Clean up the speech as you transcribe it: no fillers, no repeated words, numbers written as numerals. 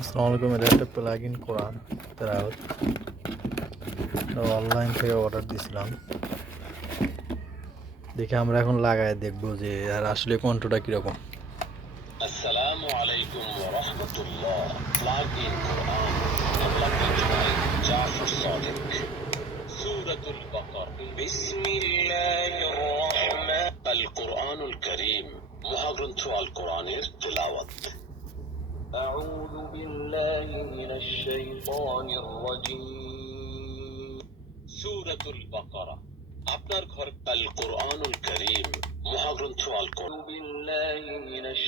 আসসালামু আলাইকুম। এটা একটা প্লাগ ইন কোরআন তেলাওয়াত অনলাইন থেকে অর্ডার দিয়েছিলাম। দেখে আমরা এখন লাগায় দেখবো যে আর আসলে কণ্ঠটা কিরকম। আসসালামু আলাইকুম ওয়া রাহমাতুল্লাহ। Plug in Quran development by Zafar Sadiq. সূরাতুল বাকারা। বিসমিল্লাহির রহমান আল কোরআনুল কারীম। মহাগ্রন্থ আল কোরআনের তেলাওয়াত। আউযু বিল্লাহি মিনাশ শাইতানির রাজীম। সূরাতুল বাকারা। আপনার ঘর আল কোরআনুল কারীম মহাগ্রন্থ আল কোরআন। বিল্লাহি মিনাশ